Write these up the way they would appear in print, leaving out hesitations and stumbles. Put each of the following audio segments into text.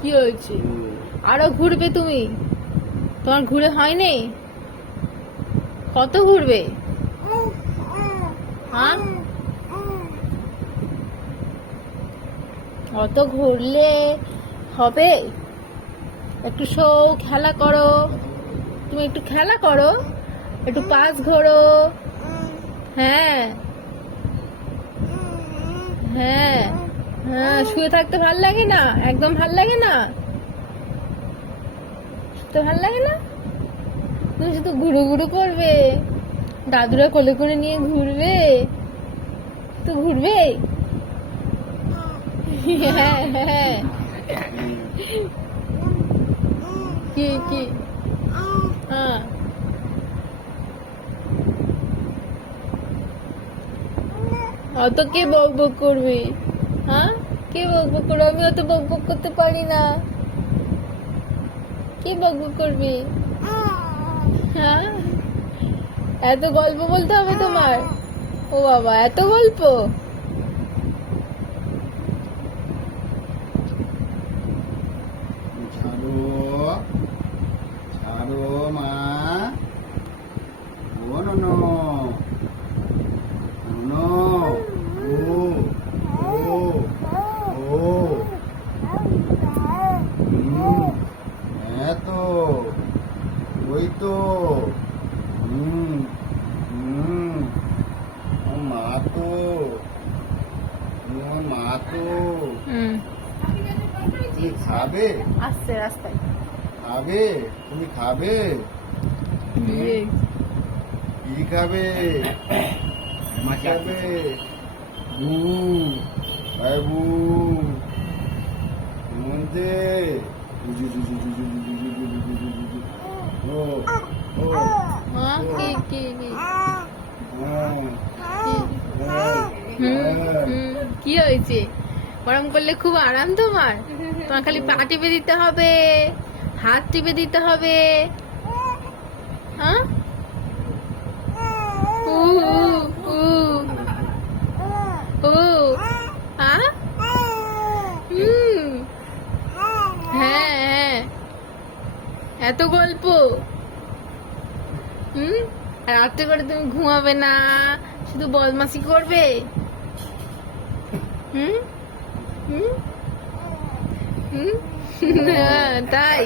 কি হয়েছে? আরো ঘুরবে তুমি? তোমার ঘুরে হয়নি? কত ঘুরবে? হ্যাঁ, অত ঘুরলে হবে? একটু খেলা করো। তুমি একটু খেলা করো, একটু পাশ ঘোরো। হ্যাঁ, হ্যাঁ, হ্যাঁ, শুয়ে থাকতে ভাল লাগে না? একদম ভাল লাগে না? শুতে ভাল লাগে না? তুমি শুধু ঘুরু ঘুরু করবে, দাদুরা কোলে করে নিয়ে ঘুরবে, তো ঘুরবে। হ্যাঁ, হ্যাঁ। কি হ্যাঁ, অত কে বক বক করবে? হ্যাঁ, কে বক বক করবে? আমি অত বক বক করতে পারি না। কে বক বক করবে? হ্যাঁ, এত গল্প বলতে হবে তোমার? ও বাবা, এত গল্প? ছাড়ো, ছাড়ো মা। ও নো, নো, ও, ও, ও, হ্যাঁ তো, ওই তো, হুম, হুম, ও মা তো, তোমার মা তো। হুম, তুমি খাবে? আসছে রাস্তায়। খাবে? তুমি খাবে? কি খাবে? কি খাবে? বু, বাবু, মধ্যে, ও, ও, হ্যাঁ, কি হ্যাঁ, কি হয়েছে? গরম করলে খুব আরাম তোমার? তোমার খালি পা টিপে দিতে হবে, হাত টিপে দিতে হবে। হ্যাঁ, উ উ উ হ্যাঁ, হুম, হ্যাঁ, হ্যাঁ, এত গল্প? আর রাত্রে করে তুমি ঘুমাবে না, শুধু বদমাশি করবে? হুম, হুম, হুম। হ্যাঁ, তাই?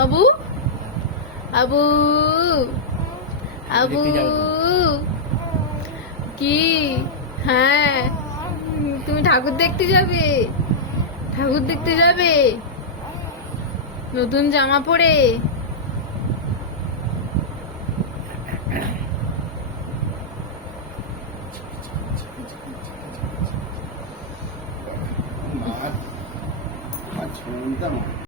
আবু, আবু, আবু, কি? হ্যাঁ, তুমি ঠাকুর দেখতে যাবে? ঠাকুর দেখতে যাবে নতুন জামা পরে? মা, মা শুনতাম।